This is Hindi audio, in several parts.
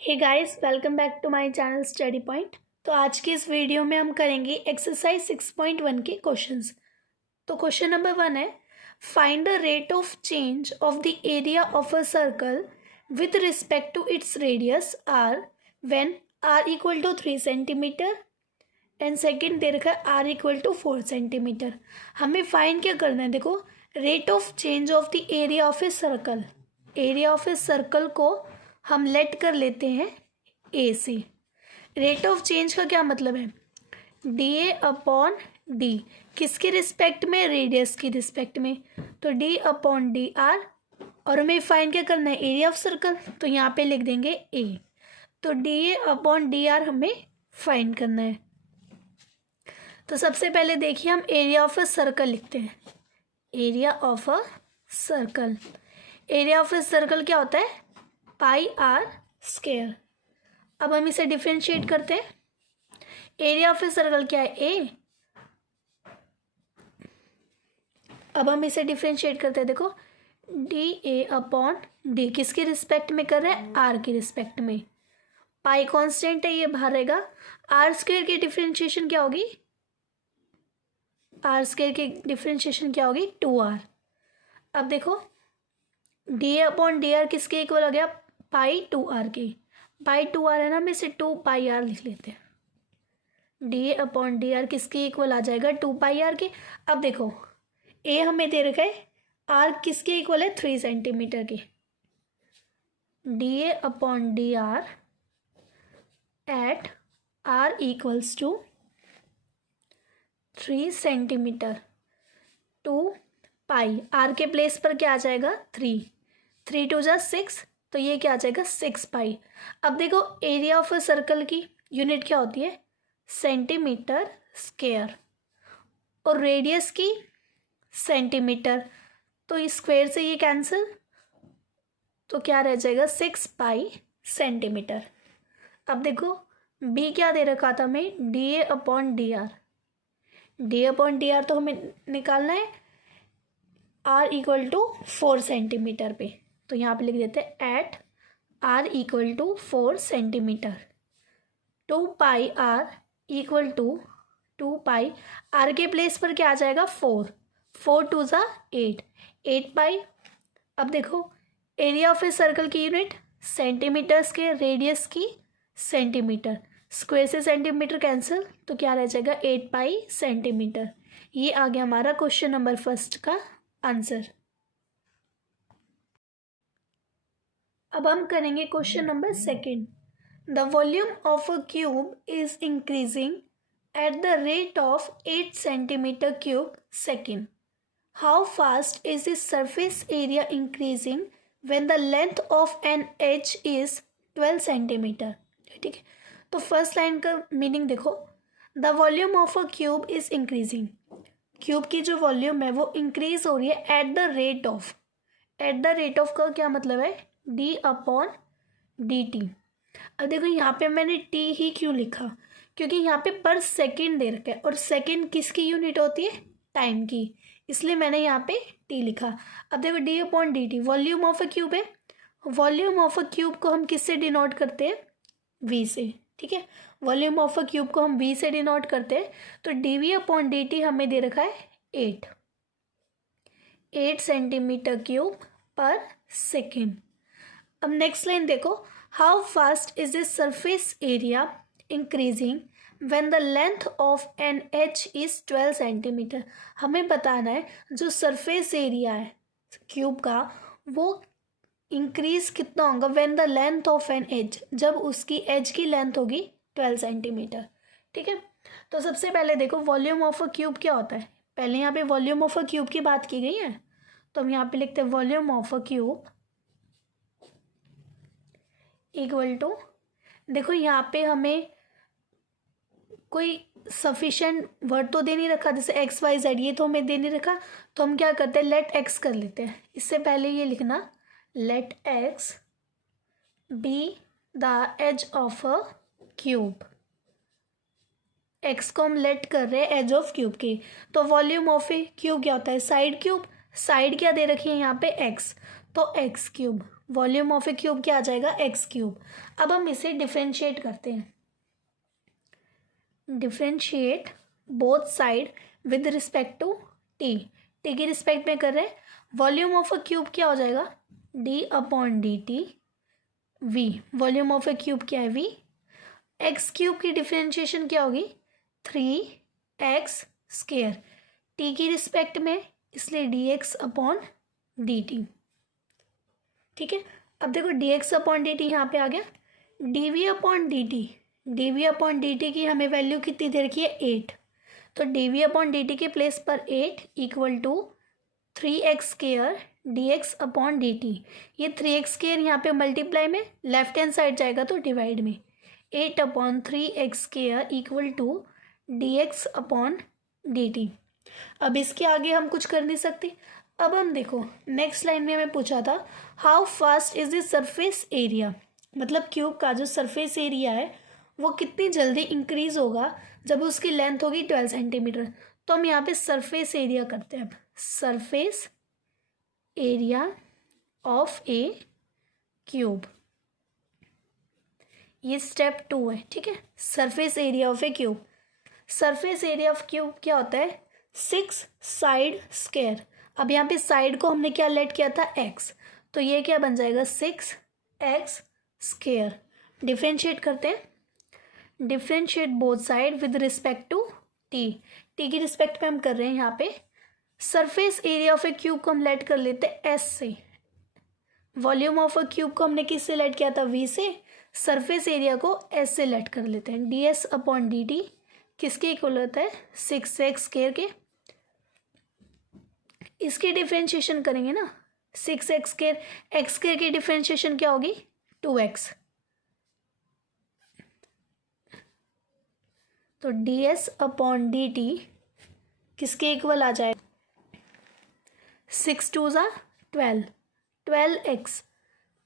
Hey guys, welcome back to my channel study point. तो आज की इस वीडियो में हम करेंगे एक्सरसाइज 6.1 के क्वेश्चंस। तो क्वेश्चन नंबर 1 है, find the rate of change of the area of a circle with respect to its radius r when r equal to 3 centimetre and second दे रखा है आर इक्वल टू 4 सेंटीमीटर। हमें फाइंड क्या करना है, देखो rate of change of the area of a circle. Area of a circle को हम लेट कर लेते हैं ए से। रेट ऑफ चेंज का क्या मतलब है, डी ए अपॉन डी, किसके रिस्पेक्ट में, रेडियस की रिस्पेक्ट में, तो डी अपॉन डी आर। और हमें फाइंड क्या करना है, एरिया ऑफ सर्कल, तो यहाँ पे लिख देंगे ए। तो D A upon D R हमें फाइंड करना है। तो सबसे पहले देखिए हम एरिया ऑफ अ सर्कल लिखते हैं। Area of a circle, area of a circle क्या होता है, पाई आर स्क्वायर। अब हम इसे डिफरेंशिएट करते हैं। एरिया ऑफ ए सर्कल क्या है, ए। अब हम इसे डिफरेंशिएट करते हैं, देखो डी ए अपॉन डी, किसके रिस्पेक्ट में कर रहे हैं, आर के रिस्पेक्ट में। पाई कांस्टेंट है, ये बाहर रहेगा। आर स्क्वायर की डिफरेंशिएशन क्या होगी, आर स्क्वायर की डिफरेंशिएशन क्या होगी, 2r। अब देखो D A upon D R किसके इक्वल हो गया, पाई 2r की। पाई 2r है ना, हम इसे 2 पाई आर लिख लेते हैं। D A upon D R किसके इक्वल आ जाएगा, 2 पाई आर के। अब देखो ए हमें दे रखा है, आर किसके इक्वल है, 3 सेंटीमीटर की। D A upon D R at R equals to 3 centimetre, 2 pi, R के प्लेस पर क्या आ जाएगा, 3, 3 2 जा 6, तो ये क्या आ जाएगा 6 पाई। अब देखो एरिया ऑफ अ सर्कल की यूनिट क्या होती है, सेंटीमीटर स्क्वायर, और रेडियस की सेंटीमीटर, तो इस स्क्वायर से ये कैंसिल, तो क्या रह जाएगा 6 पाई सेंटीमीटर। अब देखो बी क्या दे रखा था हमें, d A upon D R. D A upon D R तो हमें निकालना है आर इक्वल टू 4 सेंटीमीटर पे, तो यहाँ पे लिख देते हैं at are equal to 4 centimetre. 2 pi R equal to 2 pi, R के प्लेस पर क्या आ जाएगा 4, 4 2 ज़ा 8, 8 पाई। अब देखो एरिया ऑफ ए सर्कल की यूनिट सेंटीमीटर्स के, रेडियस की सेंटीमीटर, स्क्वायर से सेंटीमीटर कैंसिल, तो क्या रह जाएगा 8 पाई सेंटीमीटर। ये आ गया हमारा क्वेश्चन नंबर फर्स्ट का आंसर। अब हम करेंगे question number second. The volume of a cube is increasing at the rate of 8 centimetre cube second. How fast is the surface area increasing when the length of an edge is 12 centimetre. ठीक है, तो फर्स्ट लाइन का मीनिंग देखो, the volume of a cube is increasing, cube की जो वॉल्यूम है वो इंक्रीज हो रही है at the rate of. Eight the rate of का क्या मतलब है, डी अपॉन डी टी। अब देखो यहाँ पे मैंने टी ही क्यों लिखा, क्योंकि यहाँ पे पर सेकेंड दे रखा है, और सेकेंड किसकी यूनिट होती है, टाइम की, इसलिए मैंने यहाँ पे टी लिखा। अब देखो D upon D T, volume of a cube है, वॉल्यूम ऑफ अ क्यूब को हम किससे डिनोट करते हैं, वी से। ठीक है, वॉल्यूम ऑफ अ क्यूब को हम वी से डिनोट करते हैं, तो D we upon D T हमें दे रखा है 8 सेंटीमीटर क्यूब पर सेकेंड। अब नेक्स्ट लाइन देखो, how fast is this surface area increasing when the length of an edge is 12 centimetre. हमें बताना है जो सरफेस एरिया है क्यूब का वो इंक्रीज कितना होगा, when the length of an edge, जब उसकी एज की लेंथ होगी 12 सेंटीमीटर। ठीक है, तो सबसे पहले देखो वॉल्यूम ऑफ अ क्यूब क्या होता है, पहले यहाँ पे वॉल्यूम ऑफ अ क्यूब की बात की गई है, तो हम यहाँ पे लिखते हैं volume of a cube equal to, देखो यहाँ पे हमें कोई सफिशेंट वर्ड तो दे नहीं रखा, जैसे एक्स वाई जेड, ये तो हमें दे नहीं रखा, तो हम क्या करते हैं लेट एक्स कर लेते हैं। इससे पहले ये लिखना let X be the edge of a cube, X को हम लेट कर रहे हैं एज ऑफ क्यूब के, तो वॉल्यूम ऑफ ए क्यूब क्या होता है, साइड क्यूब, साइड क्या दे रखी है यहाँ पे एक्स, तो x cube, volume of a cube क्या आ जाएगा, एक्स क्यूब। अब हम इसे डिफ्रेंशिएट करते हैं, differentiate both side with respect to T, T की रिस्पेक्ट में कर रहे हैं। वॉल्यूम ऑफ अ क्यूब क्या हो जाएगा, d upon D t v, volume of a cube क्या है वी। एक्स क्यूब की डिफ्रेंशिएशन क्या होगी, 3x स्क्वायर, टी की रिस्पेक्ट में, इसलिए dx अपॉन डी टी। ठीक है, अब देखो dx अपॉन डी टी यहाँ पे आ गया, dv upon D T, dv upon D T की हमें वैल्यू कितनी दे रखी है, 8, तो dv अपॉन डी टी के प्लेस पर 8 equal to 3x square dx upon D T. ये 3x स्क्वायर यहाँ पे मल्टीप्लाई में, लेफ्ट हैंड साइड जाएगा तो डिवाइड में, 8 अपॉन 3x स्क्वायर equal to dx upon D T. अब इसके आगे हम कुछ कर नहीं सकते। अब हम देखो नेक्स्ट लाइन में हमें पूछा था how fast is the surface area, मतलब क्यूब का जो सरफेस एरिया है वो कितनी जल्दी इंक्रीज होगा जब उसकी लेंथ होगी 12 सेंटीमीटर। तो हम यहाँ पे सरफेस एरिया करते हैं। अब surface area of a cube, ये स्टेप 2 है। ठीक है, surface area of a cube, surface area of cube क्या होता है, 6 साइड स्क्वायर। अब यहाँ पे साइड को हमने क्या लेट किया था, x, तो ये क्या बन जाएगा 6x स्क्वायर। डिफ्रेंशिएट करते हैं, differentiate both side with respect to T, T की रिस्पेक्ट में हम कर रहे हैं। यहाँ पे surface area of a cube को हम लेट कर लेते हैं s से, वॉल्यूम ऑफ अ क्यूब को हमने किस से लेट किया था, v से, सरफेस एरिया को s से लेट कर लेते हैं। ds अपॉन डी टी किसके इक्वल होता है, 6x स्क्वायर के। इसकी डिफ्रेंशिएशन करेंगे ना, 6x स्क्वायर, x स्क्वायर की डिफ्रेंशिएशन क्या होगी, 2x, तो ds अपॉन डी टी किसके इक्वल आ जाएगा, 6 2 ज़ा 12, 12x।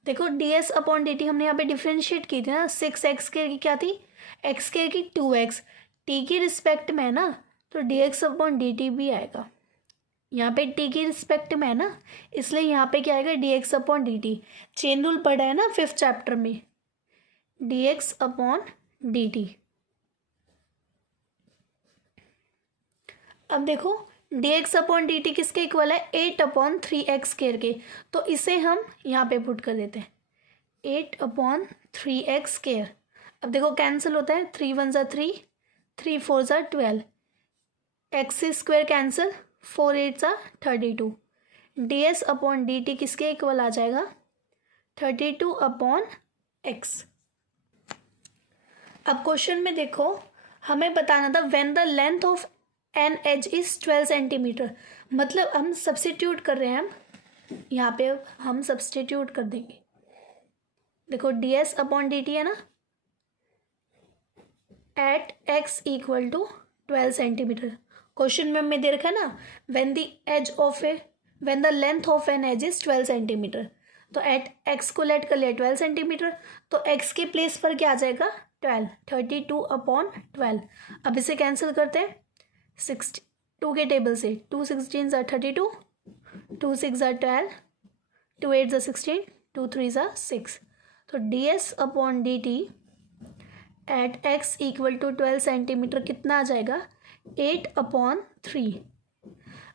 देखो ds अपॉन डी टी हमने यहाँ पे डिफ्रेंशिएट की थी ना, 6x स्क्वायर की क्या थी, x स्क्वायर की 2x, t की रिस्पेक्ट में है ना, तो dx अपॉन डी टी भी आएगा। यहाँ पे t की रिस्पेक्ट में है ना, इसलिए यहाँ पे क्या आएगा, dx upon D T. Chain rule पढ़ा है ना 5th चैप्टर में, dx अपॉन डी टी। अब देखो dx अपॉन डी टी किसके इक्वल है, 8 अपॉन 3x स्क्वायर के, तो इसे हम यहाँ पे पुट कर देते हैं, 8 अपॉन 3x स्क्वायर। अब देखो कैंसिल होता है, 3 1 ज़ा 3, 3 4 ज़ा 12, एक्स स्क्वायर कैंसिल, 4 8 ज़ा 32, ds अपॉन डी टी किसके इक्वल आ जाएगा, 32 अपॉन x। अब क्वेश्चन में देखो हमें बताना था when the length of an edge is 12 centimetre, मतलब हम सब्स्टिट्यूट कर रहे हैं, हम यहाँ पे हम सब्स्टिट्यूट कर देंगे। देखो ds अपॉन डी टी है ना, at x equal to 12 centimetre. Question में हमें दे रखा है ना when the length of an edge is 12 centimetre, तो एट x को लेट कर लिया 12 सेंटीमीटर, तो x के प्लेस पर क्या आ जाएगा, 12, 32 अपॉन 12। अब इसे कैंसिल करते हैं, 2 के टेबल से, 2 16 ज़ा 32, 2 6 ज़ा 12, 2 8 ज़ा 16, 2 3 ज़ा 6, तो ds upon D T at x equal to 12 centimetre कितना आ जाएगा, 8 अपॉन 3।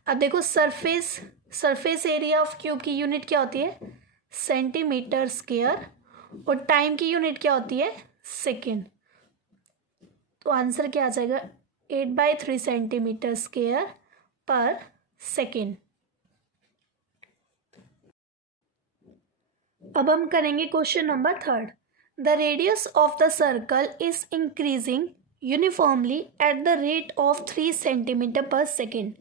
अब देखो सरफेस एरिया ऑफ क्यूब की यूनिट क्या होती है, सेंटीमीटर स्क्वायर, और टाइम की यूनिट क्या होती है, सेकेंड। तो आंसर क्या आ जाएगा, 8/3 सेंटीमीटर स्क्वायर पर सेकेंड। अब हम करेंगे question number 3। The radius of the circle is increasing uniformly eight the rate of 3 centimetre per second.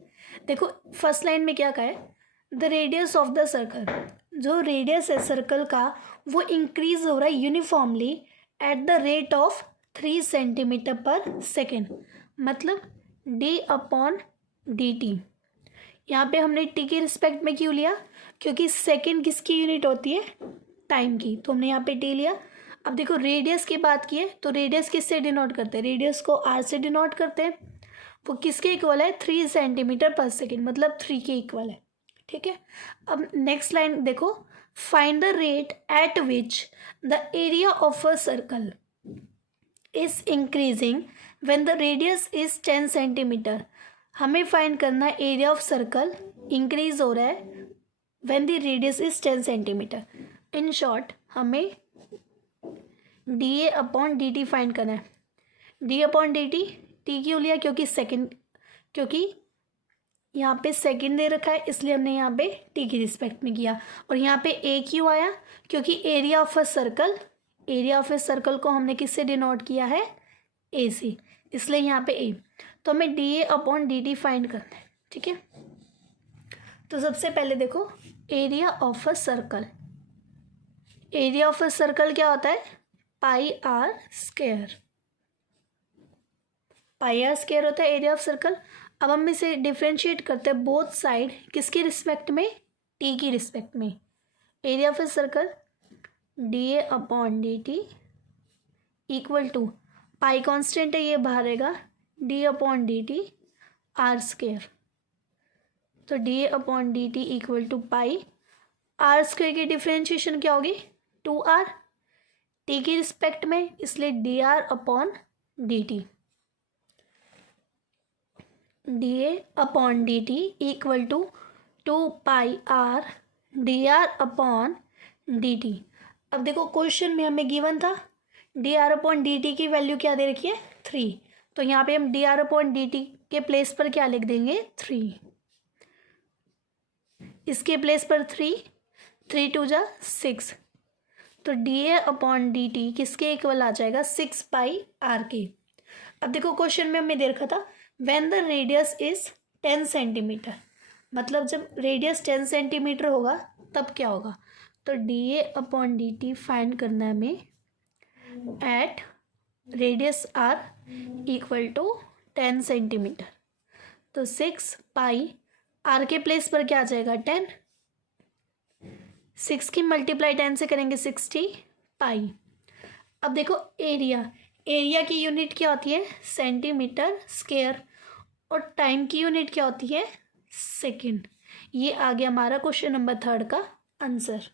देखो फर्स्ट लाइन में क्या कहा है, the radius of the circle, जो रेडियस है सर्कल का वो इंक्रीज हो रहा है uniformly eight the rate of 3 centimetre per second, मतलब d अपॉन डी टी। यहाँ पे हमने t के रिस्पेक्ट में क्यों लिया, क्योंकि सेकेंड किसकी यूनिट होती है, टाइम की, तो हमने यहाँ पे t लिया। अब देखो रेडियस की बात की है, तो रेडियस किससे डिनोट करते हैं, रेडियस को r से डिनोट करते हैं, वो किसके इक्वल है, 3 सेंटीमीटर पर सेकेंड, मतलब 3 के इक्वल है। ठीक है, अब नेक्स्ट लाइन देखो, find the rate at which the area of a circle is increasing when the radius is 10 centimetre. हमें फाइंड करना है एरिया ऑफ सर्कल इंक्रीज हो रहा है when the radius is 10 centimetre. In short हमें d A upon D T find करना है। डी अपॉन डी टी क्यों लिया? क्योंकि यहाँ पे सेकंड दे रखा है, इसलिए हमने यहाँ पे टी की रिस्पेक्ट में किया। और यहाँ पे ए क्यों आया? क्योंकि एरिया ऑफ अ सर्कल को हमने किससे डिनोट किया है? ए से, इसलिए यहाँ पे ए। तो हमें d A upon D T find करना है। ठीक है, तो सबसे पहले देखो area of a circle. Area of a circle क्या होता है? Pi are square. Pi are square होता है एरिया ऑफ सर्कल। अब हम इसे डिफ्रेंशिएट करते हैं बोथ साइड, किसकी रिस्पेक्ट में? टी की रिस्पेक्ट में। Area of a circle d A upon D t equal to pi constant है, ये बाहर रहेगा, d upon D t r square. तो D A upon D t equal to pi are square की डिफ्रेंशिएशन क्या होगी? 2r टी की रिस्पेक्ट में, इसलिए d r upon D t. D A upon D t equal to 2πr D r upon D T. अब देखो क्वेश्चन में हमें गिवन था D r upon D T की वैल्यू क्या दे रखी है? 3। तो यहाँ पे हम D r upon D T के प्लेस पर क्या लिख देंगे? 3। इसके प्लेस पर 3 2 जा 6। तो D A upon D t किसके इक्वल आ जाएगा? 6πr के। अब देखो क्वेश्चन में हमें दे रखा था when the radius is 10 centimetre, मतलब जब रेडियस 10 सेंटीमीटर होगा तब क्या होगा? तो D A upon D T find करना है हमें at radius R equal to 10 centimetre. तो 6π आर के प्लेस पर क्या आ जाएगा? 10। 6 की मल्टीप्लाई 10 से करेंगे 60π। अब देखो एरिया की यूनिट क्या होती है? Centimetre square. और टाइम की यूनिट क्या होती है? सेकंड। ये आ गया हमारा क्वेश्चन नंबर 3 का आंसर।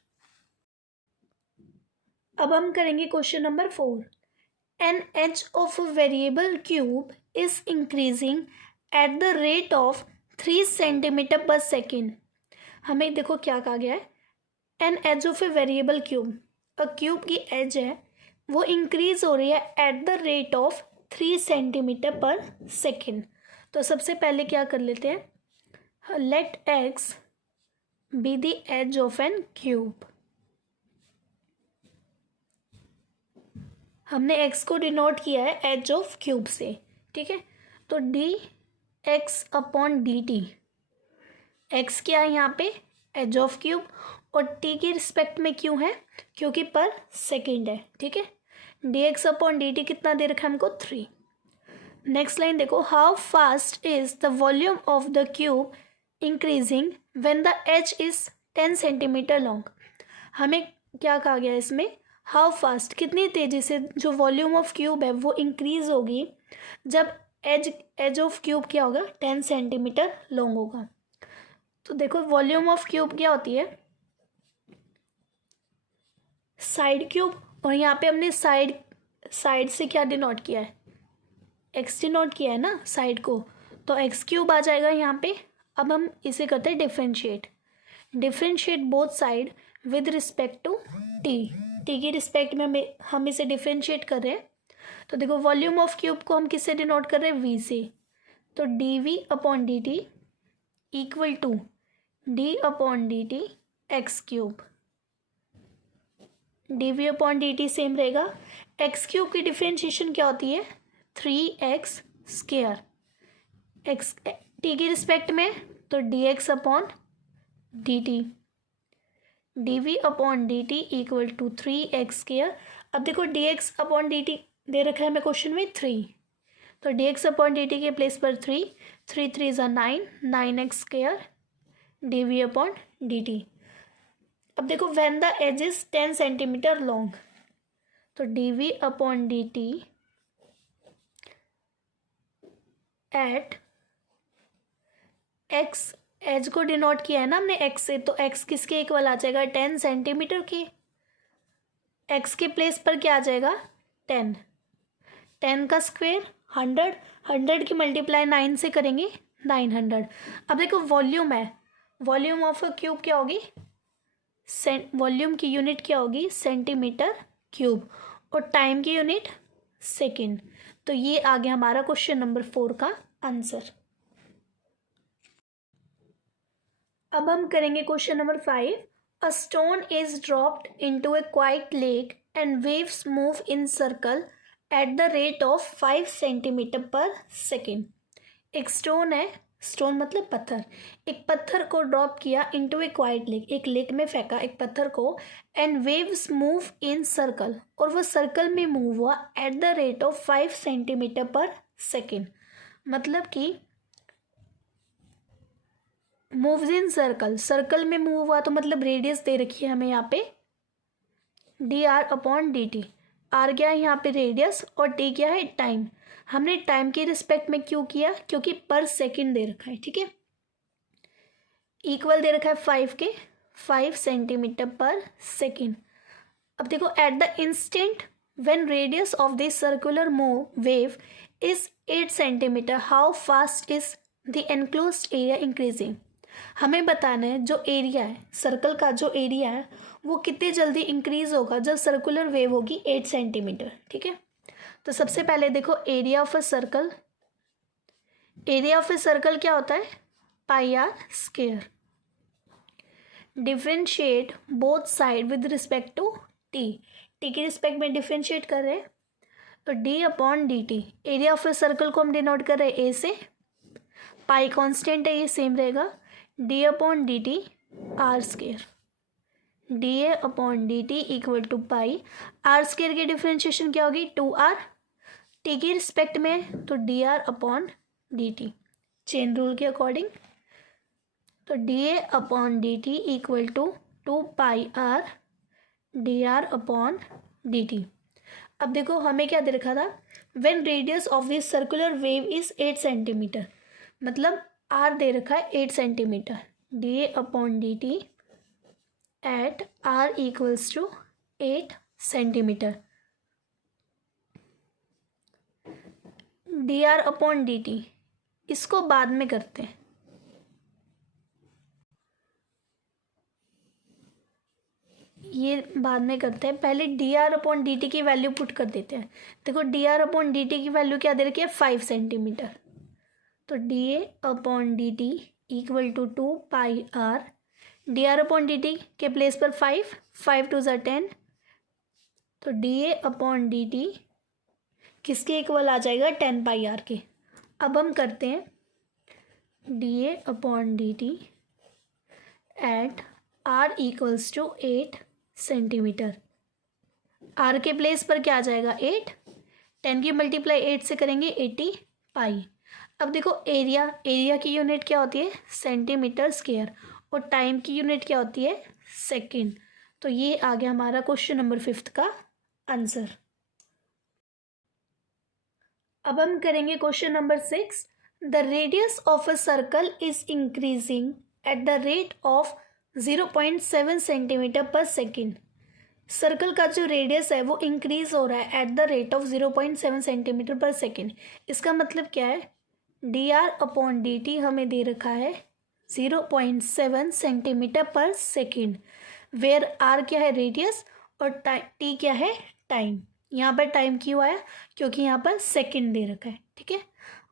अब हम करेंगे question number 4। An edge of variable cube is increasing at the rate of 3 centimetre per second. हमें देखो क्या कहा गया है, an edge of a variable cube, cube की एज है वो इंक्रीज हो रही है at the rate of 3 centimetre per second. तो सबसे पहले क्या कर लेते हैं, let X be the edge of an cube. हमने एक्स को डिनोट किया है एज ऑफ क्यूब से। ठीक है, तो D x upon D T, X क्या है यहाँ पे? Edge of cube. और टी की रिस्पेक्ट में क्यों है? क्योंकि पर सेकेंड है। ठीक है, D x upon D T कितना दे रखा है हमको? 3। नेक्स्ट लाइन देखो, how fast is the volume of the cube increasing when the edge is 10 centimetre long. हमें क्या कहा गया इसमें? हाउ फास्ट, कितनी तेज़ी से जो वॉल्यूम ऑफ क्यूब है वो इंक्रीज होगी जब एज ऑफ क्यूब क्या होगा? 10 सेंटीमीटर लॉन्ग होगा। तो देखो वॉल्यूम ऑफ क्यूब क्या होती है? Side cube. और यहाँ पे हमने साइड से क्या डिनोट किया है? एक्स डिनोट किया है ना साइड को, तो एक्स क्यूब आ जाएगा यहाँ पे। अब हम इसे करते हैं differentiate both side with respect to T की रिस्पेक्ट में हम इसे डिफ्रेंशिएट कर रहे हैं। तो देखो वॉल्यूम ऑफ क्यूब को हम किससे डिनोट कर रहे हैं? वी से। तो D we upon D t equal to d upon D T x cube. D we upon D t same रहेगा। एक्स क्यूब की डिफ्रेंशिएशन क्या होती है? 3x square. एक्स टी की रिस्पेक्ट में, तो D x upon D t, d we upon D t equal to 3x square. अब देखो d x upon D t दे रखा है हमें क्वेश्चन में 3, तो D x upon D T के प्लेस पर 3 3 = 9x square d we upon D T. अब देखो when the edge is 10 centimetre long, तो D we upon D T at x edge को डिनोट किया है ना हमने एक्स से, तो एक्स किसके इक्वल आ जाएगा 10 सेंटीमीटर के। एक्स के प्लेस पर क्या आ जाएगा 10, 10 का स्क्वायर 100, 100 की मल्टीप्लाई 9 से करेंगे 900। अब देखो वॉल्यूम है, वॉल्यूम ऑफ अ क्यूब क्या होगी, वॉल्यूम की यूनिट क्या होगी सेंटीमीटर क्यूब, और टाइम की यूनिट सेकेंड। तो ये आ गया हमारा क्वेश्चन नंबर 4 का आंसर। अब हम करेंगे question number 5। A stone is dropped into A quite lake and waves move in circle eight the rate of 5 centimetre per second. एक स्टोन है, स्टोन मतलब पत्थर, एक पत्थर को ड्रॉप किया इनटू ए क्वाइट लेक, एक लेक में फेंका एक पत्थर को, and waves move in circle, और वो सर्कल में मूव हुआ eight the rate of 5 centimetre per second. मतलब कि मूव्स इन सर्कल, सर्कल में मूव हुआ तो मतलब रेडियस दे रखी है हमें यहाँ पे dr/dt। आर क्या है यहाँ पे रेडियस, और टी क्या है टाइम। हमने टाइम के रिस्पेक्ट में क्यों किया, क्योंकि पर सेकंड दे रखा है, ठीक है। इक्वल दे रखा है 5 के, 5 सेंटीमीटर पर सेकेंड। अब देखो at the instant when radius of this circular move wave is 8 centimetre, how fast is the enclosed area increasing. हमें बताना है जो एरिया है, सर्कल का जो एरिया है वो कितनी जल्दी इंक्रीज होगा जब सर्कुलर वेव होगी 8 सेंटीमीटर, ठीक है। तो सबसे पहले देखो area of a circle, area of a circle क्या होता है pi are square. Differentiate both side with respect to T, t के रिस्पेक्ट में डिफ्रेंशिएट कर रहे हैं तो d/dt। Area of a circle को हम डिनोट कर रहे हैं ए से, पाई कांस्टेंट है ये सेम रहेगा, d/dt R square, dA/dt equal to pi, are square की डिफ्रेंशिएशन क्या होगी 2r, टी की रिस्पेक्ट में तो dr/dt चेन रूल के अकॉर्डिंग, तो dA/dt equal to 2πr dr/dt। अब देखो हमें क्या दे रखा था, when radius of this circular wave is 8 centimetre, मतलब r दे रखा है 8 centimetre, dA/dt at r equals to 8 centimetre. dr/dt इसको बाद में करते हैं, ये बाद में करते हैं, पहले dr/dt की वैल्यू पुट कर देते हैं। देखो dr/dt की वैल्यू क्या दे रखी है 5 सेंटीमीटर, तो dA/dt equal to 2πr, dr/dt के प्लेस पर 5, 5 2 ज़ा 10, तो dA/dt किसके इक्वल आ जाएगा 10πr के। अब हम करते हैं dA/dt at r equals to 8 centimetre, r के प्लेस पर क्या आ जाएगा 8, 10 की मल्टीप्लाई 8 से करेंगे 80 पाई। अब देखो एरिया, एरिया की यूनिट क्या होती है सेंटीमीटर स्क्वायर, और टाइम की यूनिट क्या होती है सेकेंड। तो ये आ गया हमारा क्वेश्चन नंबर 5 का आंसर। अब हम करेंगे question number 6। The radius of a circle is increasing at the rate of 0.7 centimetre per second. Circle का जो रेडियस है वो इंक्रीज हो रहा है at the rate of 0.7 centimetre per second. इसका मतलब क्या है dr/dt हमें दे रखा है 0.7 centimetre per second, where r क्या है रेडियस और t क्या है टाइम। यहाँ पर टाइम क्यों आया, क्योंकि यहाँ पर सेकेंड दे रखा है, ठीक है।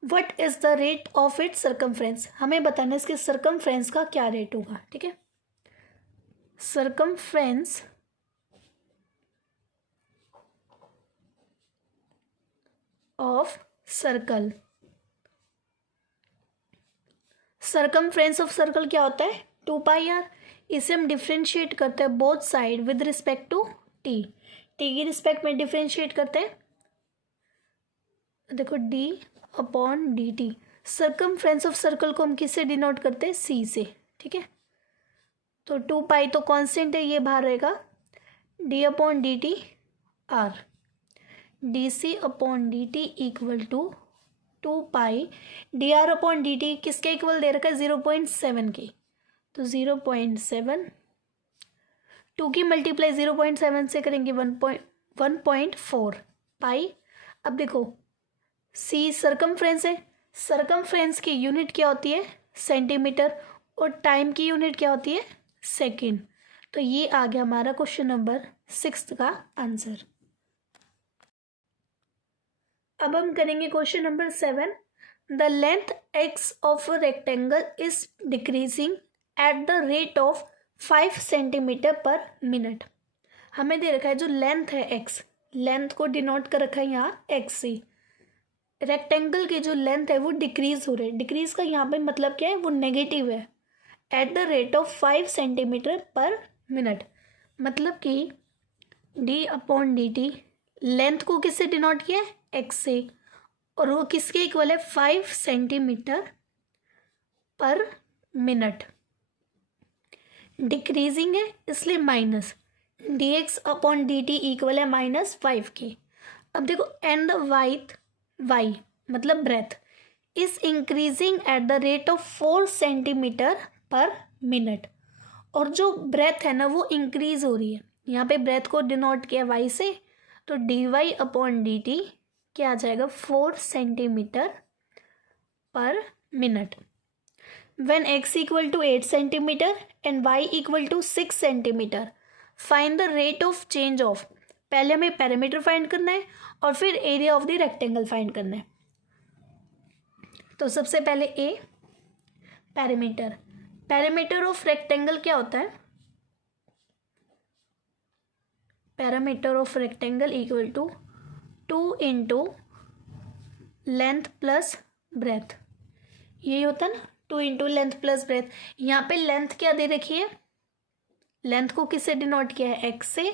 What is the rate of its circumference, हमें बताना है इसके सर्कमफ्रेंस का क्या रेट होगा, ठीक है। Circumference of circle, circumference of circle क्या होता है 2πr। इसे हम डिफ्रेंशिएट करते हैं both side with respect to T, T की रिस्पेक्ट में डिफ्रेंशिएट करते हैं, देखो d/dt। सर्कमफ्रेंस ऑफ सर्कल को हम किससे डिनोट करते हैं c से, ठीक है। तो 2π तो कांस्टेंट है, ये बाहर रहेगा, d/dt r, dc/dt equal to two pi d r upon D t किसके इक्वल दे रखा है 0.7 की, तो 0.7 टू की मल्टीप्लाई 0.7 से करेंगे 1.4 पाई। अब देखो सी सरकमफ्रेंस है, सरकमफ्रेंस की यूनिट क्या होती है सेंटीमीटर और टाइम की यूनिट क्या होती है सेकेंड। तो ये आ गया हमारा क्वेश्चन नंबर 6 का आंसर। अब हम करेंगे question number 7। The length x of a rectangle is decreasing eight the rate of 5 centimetre per minute. हमें दे रखा है जो लेंथ है x, लेंथ को डिनोट कर रखा है यहाँ x से। रेक्टेंगल की जो लेंथ है वो डिक्रीज हो रही है, डिक्रीज का यहाँ पे मतलब क्या है वो नेगेटिव है। At the rate of 5 centimetre per minute, मतलब कि d upon D T length को किससे डिनोट किया है x से, और वो किसके इक्वल है 5 सेंटीमीटर पर मिनट। डिक्रीजिंग है इसलिए minus dx upon D t equal है -5 के। अब देखो एंड द वाइथ y मतलब breadth is increasing at the rate of 4 centimetre per minute, और जो ब्रेथ है ना वो इंक्रीज हो रही है। यहाँ पे ब्रेथ को डिनोट किया y से, तो d y upon D t क्या आ जाएगा 4 centimetre per minute. When x equal to 8 centimetre and y equal to 6 centimetre find the rate of change of, पहले हमें पैरामीटर फाइंड करना है और फिर area of the rectangle find करना है। तो सबसे पहले a perimeter, perimeter of rectangle क्या होता है, perimeter of rectangle equal to 2 into length plus breath, यही होता है ना 2 इंटू लेंथ प्लस ब्रेथ। यहाँ पे लेंथ क्या दे रखी है, लेंथ को किससे डिनोट किया है x से,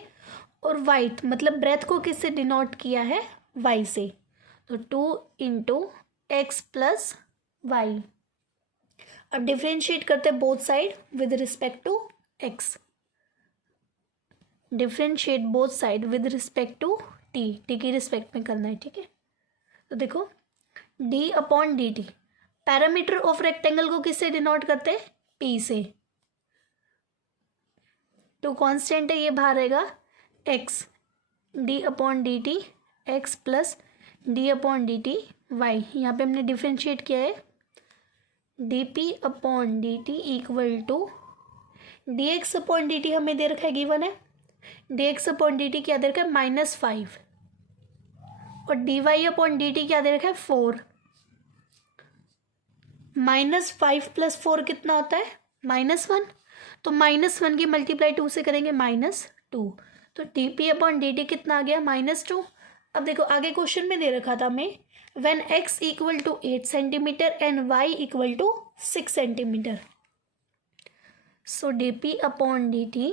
और वाइथ मतलब ब्रेथ को किससे डिनोट किया है y से, तो 2 इंटू एक्स प्लस वाई। अब डिफ्रेंशिएट करते हैं both side with respect to x, differentiate both side with respect to T की रिस्पेक्ट में करना है, ठीक है। तो देखो d upon D t perimeter of rectangle को किससे डिनोट करते हैं p से, तो कांस्टेंट है ये बाहर रहेगा x, d upon D T x plus d upon D t y. यहाँ पे हमने डिफ्रेंशिएट किया है d p upon D t equal to d x upon D T हमें दे रखा है गिवन है, D x upon D t क्या दे रखा है -5, और d y upon D t क्या दे रखा है 4। -5 + 4 कितना होता है -1, तो -1 की मल्टीप्लाई 2 से करेंगे -2, तो D p upon D T कितना आ गया -2। अब देखो आगे क्वेश्चन में दे रखा था हमें when x equal to 8 centimetre and y equal to 6 centimetre, so d p upon D T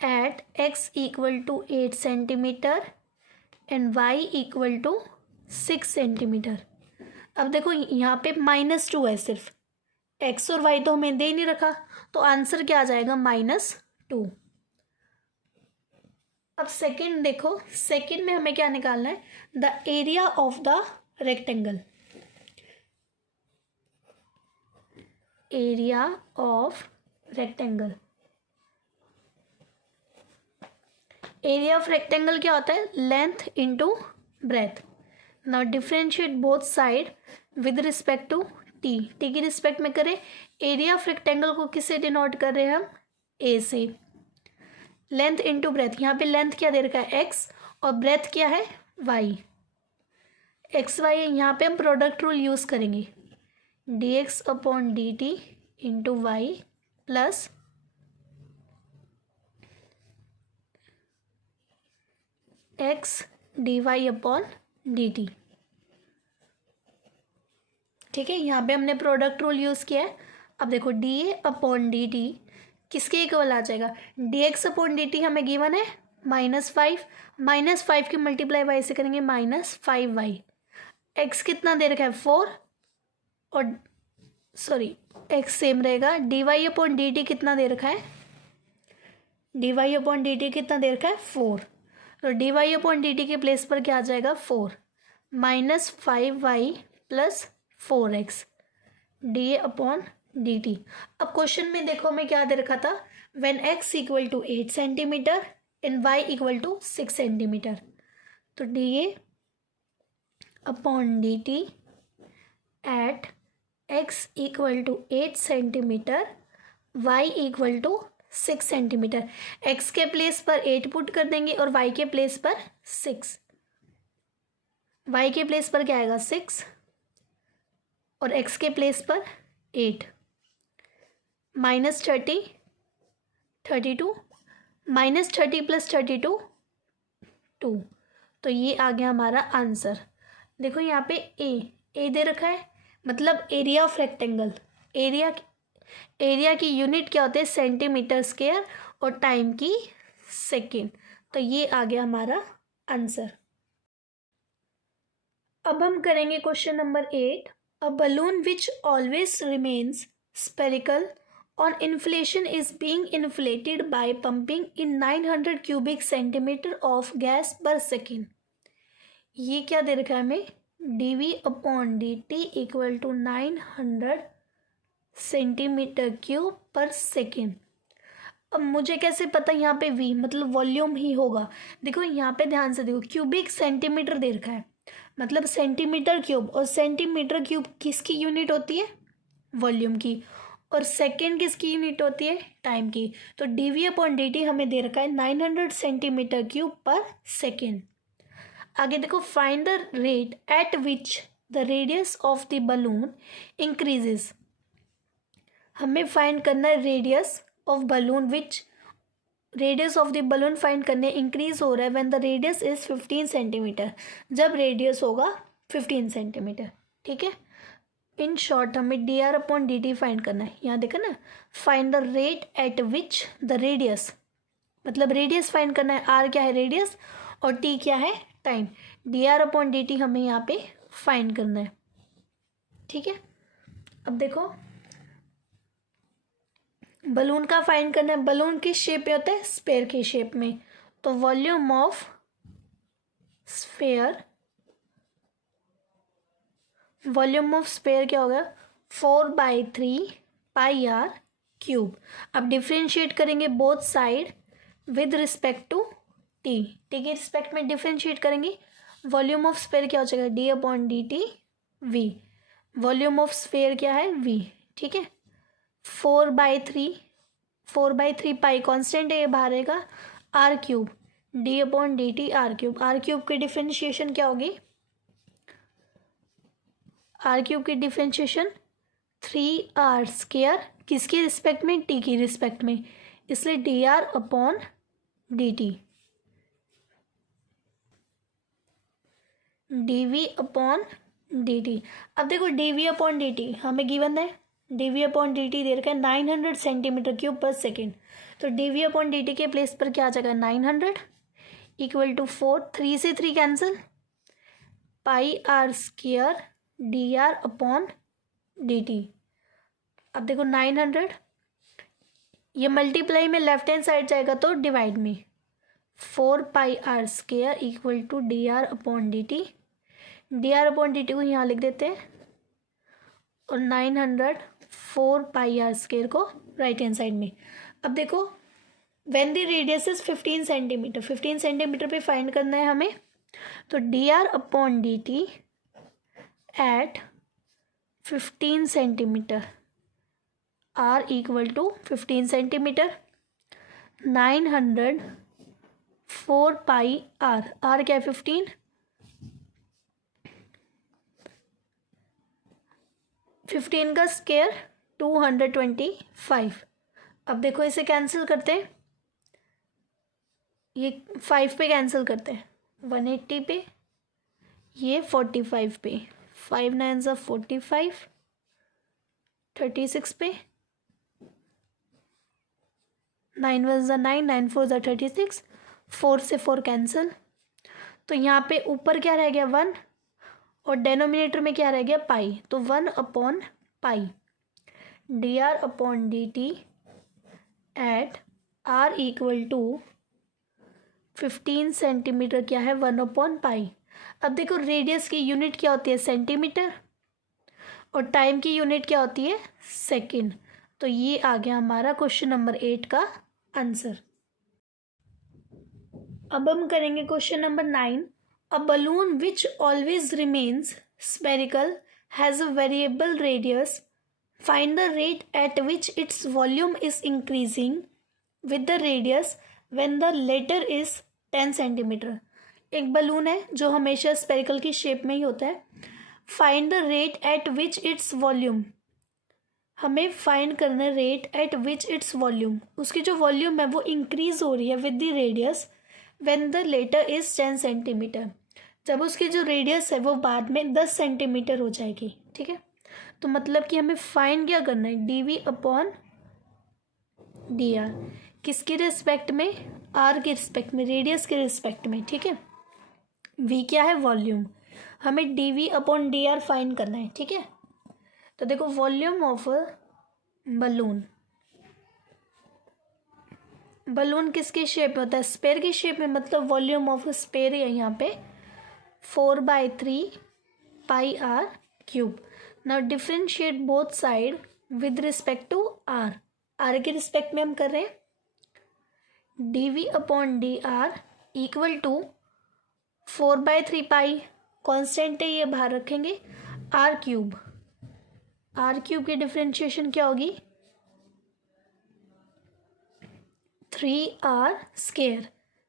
at x equal to 8 centimetre and y equal to 6 centimetre. अब देखो यहाँ पे -2 है, सिर्फ x और y तो हमें दे नहीं रखा, तो आंसर क्या आ जाएगा -2। अब सेकंड देखो, सेकंड में हमें क्या निकालना है the area of the rectangle, area of rectangle, area of rectangle क्या होता है length into breadth. Now differentiate both side with respect to T की रिस्पेक्ट में करें। एरिया ऑफ रेक्टेंगल को किससे डिनोट कर रहे हैं हम ए से, लेंथ इंटू ब्रेथ, यहाँ पे लेंथ क्या दे रखा है x और ब्रेथ क्या है y, एक्स वाई है, यहाँ पे हम प्रोडक्ट रूल यूज़ करेंगे d x upon D t into y plus x d y upon D t, ठीक है। यहाँ पे हमने प्रोडक्ट रूल यूज़ किया है। अब देखो D A upon D t किसके इक्वल आ जाएगा, D x upon D T हमें गिवन है -5 की मल्टीप्लाई वाई से करेंगे -5y, एक्स कितना दे रखा है 4, और सॉरी एक्स सेम रहेगा, d y upon D T कितना दे रखा है, d y upon D T कितना दे रखा है 4, तो d y upon D T के प्लेस पर क्या आ जाएगा 4 -5y plus 4x d upon D T. अब क्वेश्चन में देखो हमें क्या दे रखा था, when x equal to 8 centimetre and y equal to 6 centimetre, तो D A upon D T at x equal to 8 centimetre, y equal to 6 centimetre. x के प्लेस पर 8 पुट कर देंगे और y के प्लेस पर 6। y के प्लेस पर क्या आएगा 6 और x के प्लेस पर 8। -30 32 -30 प्लस 32 2। तो ये आ गया हमारा आंसर। देखो यहाँ पे ए दे रखा है, मतलब एरिया ऑफ रेक्टेंगल। एरिया की यूनिट क्या होते हैं, सेंटीमीटर स्क्वायर, और टाइम की सेकेंड। तो ये आ गया हमारा आंसर। अब हम करेंगे question number 8। A balloon which always remains spherical on inflation is being inflated by pumping in 900 cubic centimetre of gas per second. ये क्या दे रखा है हमें, d we upon D t equal to 900 centimetre cube per second. अब मुझे कैसे पता, यहाँ पे v मतलब वॉल्यूम ही होगा। देखो यहाँ पे ध्यान से देखो, क्यूबिक सेंटीमीटर दे रखा है, मतलब सेंटीमीटर क्यूब, और सेंटीमीटर क्यूब किसकी यूनिट होती है, वॉल्यूम की, और सेकेंड किसकी यूनिट होती है, टाइम की। तो D we upon D T हमें दे रखा है 900 सेंटीमीटर क्यूब पर सेकेंड। आगे देखो, find the rate at which the radius of the balloon increases. हमें फाइंड करना है radius of balloon, which radius of the balloon find करने इंक्रीज हो रहा है when the radius is 15 centimetre, जब रेडियस होगा 15 सेंटीमीटर। ठीक है, इन शॉर्ट हमें D r upon D T find करना है। यहाँ देखो ना, find the rate at which the radius, मतलब रेडियस फाइंड करना है। आर क्या है, रेडियस, और टी क्या है, time. D r upon D T हमें यहाँ पे फाइंड करना है। ठीक है, अब देखो बलून का फाइंड करना है। बलून किस शेप में होता है, स्फेयर की शेप में। तो volume of sphere, volume of sphere क्या होगा, 4/3 पाई आर क्यूब। अब डिफ्रेंशिएट करेंगे both side with respect to T. T के रिस्पेक्ट में डिफ्रेंशिएट करेंगे। वॉल्यूम ऑफ स्फेयर क्या हो जाएगा, d upon D t v. Volume of sphere क्या है, वी। ठीक है, 4/3 पाई कॉन्स्टेंट है, ये बाहर रहेगा, r cube, d upon D t r cube. R cube की डिफ्रेंशिएशन क्या होगी, आर क्यूब की डिफ्रेंशिएशन 3r स्क्वायर, किसके रिस्पेक्ट में, टी की रिस्पेक्ट में, इसलिए d r upon D t, d we upon D T. अब देखो d we upon D T हमें गिवन है, d we upon D t दे रखा है 900 सेंटीमीटर क्यूब पर सेकेंड। तो D we upon D T के प्लेस पर क्या आ जाएगा, 900 इक्वल टू 4, 3 से 3 cancel, pi are square d r upon D T. अब देखो 900, ये मल्टीप्लाई में लेफ्ट हैंड साइड जाएगा तो डिवाइड में, 4 pi are square equal to d r upon D t. D r upon D t को यहाँ लिख देते हैं, और 900 4 पाई आर स्क्वायर को राइट हैंड साइड में। अब देखो when the radius is 15 centimetre, 15 centimetre पे फाइंड करना है हमें। तो d r upon D T at 15 centimetre, r equal to 15 centimetre, 900 4 pi r, r क्या है 15, 15 का स्क्वायर 225। अब देखो इसे कैंसिल करते हैं, ये 5 पे कैंसिल करते हैं, 180 पे, ये 45 पे, 5 9 45, 36 पे, 9 1 9, 9 4 36, 4 से 4 कैंसिल। तो यहाँ पे ऊपर क्या रह गया 1, और डेनोमिनेटर में क्या रह गया पाई, तो 1 upon pi, d r upon D T at are equal to 15 centimetre क्या है 1 अपॉन पाई। अब देखो रेडियस की यूनिट क्या होती है सेंटीमीटर, और टाइम की यूनिट क्या होती है सेकंड। तो ये आ गया हमारा क्वेश्चन नंबर 8 का आंसर। अब हम करेंगे question number 9। A balloon which always remains spherical has a variable radius, find the rate at which its volume is increasing with the radius when the latter is 10 centimetre. एक बलून है जो हमेशा स्पेरिकल की शेप में ही होता है। Find the rate at which its volume, हमें फाइंड करना है rate at which its volume, उसकी जो वॉल्यूम है वो इंक्रीज हो रही है with the radius when the latter is 10 centimetre, जब उसकी जो रेडियस है वो बाद में 10 सेंटीमीटर हो जाएगी। ठीक है, तो मतलब कि हमें फाइंड क्या करना है डी अपॉन डी आर, किसके रिस्पेक्ट में, आर के रिस्पेक्ट में, रेडियस के रिस्पेक्ट में। ठीक है, वी क्या है वॉल्यूम, हमें D upon D R find करना है। ठीक है, तो देखो वॉल्यूम ऑफ बलून, बलून किसकी शेप में होता है स्पेयर की शेप में, मतलब वॉल्यूम ऑफ स्पेयर है यहाँ पे 4/3 pi r cube. Now differentiate both side with respect to r, r के रिस्पेक्ट में हम कर रहे हैं d we upon D r equal to 4/3 pi, constant है ये बाहर रखेंगे, आर क्यूब, आर क्यूब की डिफ्रेंशिएशन क्या होगी 3r स्केयर,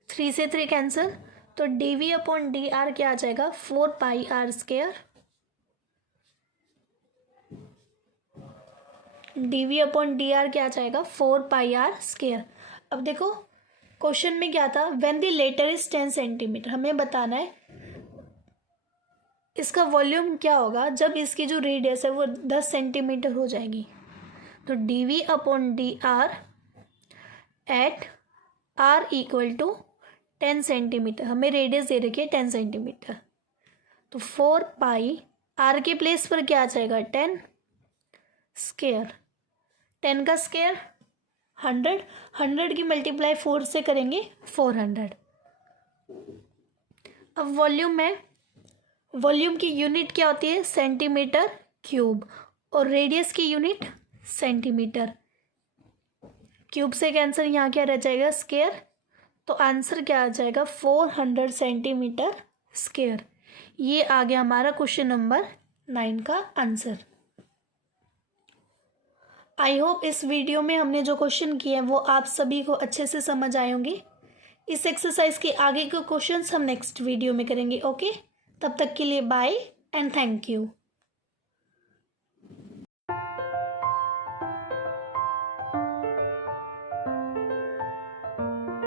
3 से 3 कैंसिल, तो D we upon D r क्या आ जाएगा 4πr square, d we upon D r क्या आ जाएगा 4πr स्केयर। अब देखो क्वेश्चन में क्या था, when the latter is 10 centimetre, हमें बताना है इसका वॉल्यूम क्या होगा जब इसकी जो रेडियस है वो 10 सेंटीमीटर हो जाएगी। तो D we upon D R at are equal to 10 centimetre, हमें रेडियस दे रखी है 10 सेंटीमीटर, तो 4 पाई आर के प्लेस पर क्या आ जाएगा 10 स्केयर, 10 का स्केयर 100, 100 की मल्टीप्लाई 4 से करेंगे 400। अब वॉल्यूम में, वॉल्यूम की यूनिट क्या होती है सेंटीमीटर क्यूब, और रेडियस की यूनिट सेंटीमीटर, क्यूब से कैंसर यहाँ क्या रह जाएगा स्केयर, तो आंसर क्या आ जाएगा 400 सेंटीमीटर स्केयर। ये आ गया हमारा क्वेश्चन नंबर 9 का आंसर। आई होप इस वीडियो में हमने जो क्वेश्चन किए हैं वो आप सभी को अच्छे से समझ आए होंगे। इस एक्सरसाइज के आगे के क्वेश्चंस हम नेक्स्ट वीडियो में करेंगे। ओके, तब तक के लिए बाय एंड थैंक यू।